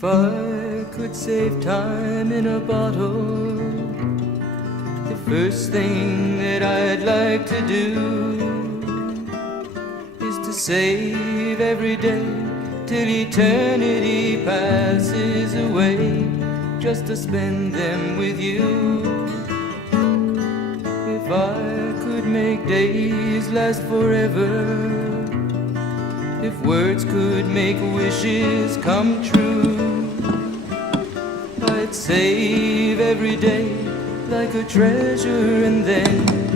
If I could save time in a bottle, the first thing that I'd like to do is to save every day till eternity passes away, just to spend them with you. If I could make days last forever, if words could make wishes come true, I'd save every day like a treasure and then